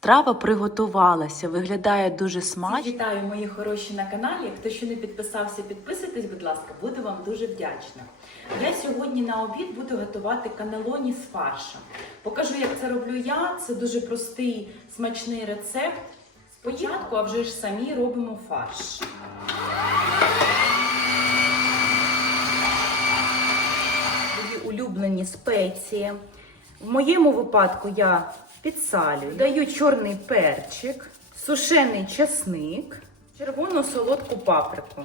Страва приготувалася, виглядає дуже смачно. Вітаю, мої хороші на каналі. Хто ще не підписався, підписуйтесь, будь ласка, буду вам дуже вдячна. Я сьогодні на обід буду готувати канелоні з фаршем. Покажу, як це роблю я. Це дуже простий смачний рецепт. Спочатку, а вже ж самі робимо фарш. Мої улюблені спеції. В моєму випадку я підсалюю, даю чорний перчик, сушений чесник, червону солодку паприку.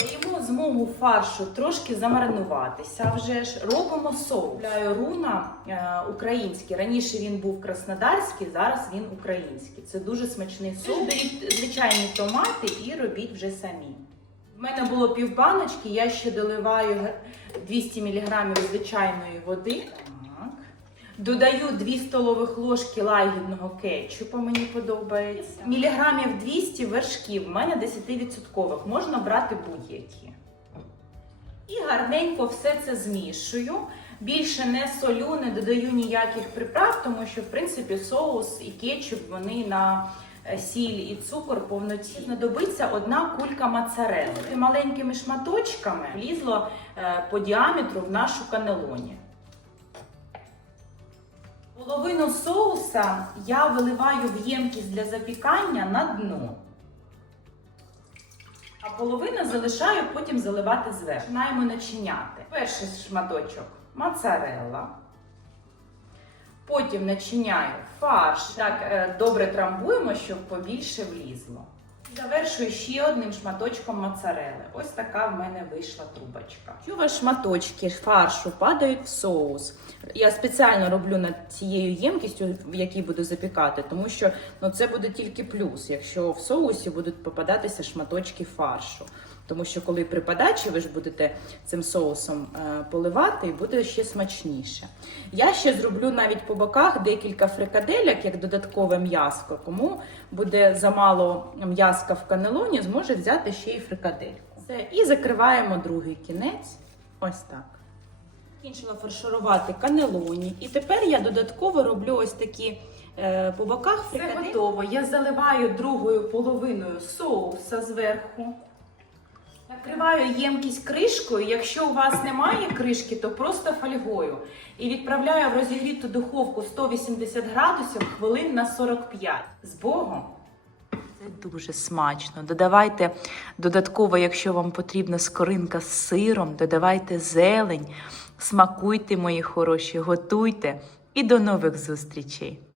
Даємо змогу фаршу трошки замаринуватися. Вже ж робимо соус. Руна е, український. Раніше він був краснодарський, зараз він український. Це дуже смачний соус. Дають звичайні томати і робіть вже самі. У мене було півбаночки, я ще доливаю 200 мг звичайної води. Так. Додаю 2 столових ложки лагідного кетчупу, мені подобається. Міліграмів 200 вершків, у мене 10%. Можна брати будь-які. І гарненько все це змішую. Більше не солю, не додаю ніяких приправ, тому що в принципі соус і кетчуп вони на е, сіль і цукор повноцінно. Знадобиться одна кулька моцарелли. Маленькими шматочками влізло е, по діаметру в нашу канелоні. Половину соуса я виливаю в ємкість для запікання на дно. А половину залишаю потім заливати зверху. Починаємо начиняти. Перший шматочок моцарелла. Потім начиняю фарш. Так е, добре трамбуємо, щоб побільше влізло. Завершую ще одним шматочком моцарели. Ось така в мене вийшла трубочка. Чува шматочки фаршу падають в соус. Я спеціально роблю над цією ємкістю, в якій буду запікати, тому що ну, це буде тільки плюс, якщо в соусі будуть попадатися шматочки фаршу. Тому що коли при подачі ви ж будете цим соусом е, поливати, і буде ще смачніше. Я ще зроблю навіть по боках декілька фрикаделек, як додаткове м'яско. Кому буде замало м'яска в канелоні, зможе взяти ще й фрикадельку. Все. І закриваємо другий кінець. Ось так. Закінчила фарширувати канелоні. І тепер я додатково роблю ось такі е, по боках фрикадельки. Все готово. Я заливаю другою половиною соуса зверху. Накриваю ємкість кришкою. Якщо у вас немає кришки, то просто фольгою. І відправляю в розігріту духовку 180 градусів хвилин на 45. З Богом! Це дуже смачно. Додавайте додатково, якщо вам потрібна скоринка з сиром, додавайте зелень, смакуйте, мої хороші, готуйте і до нових зустрічей!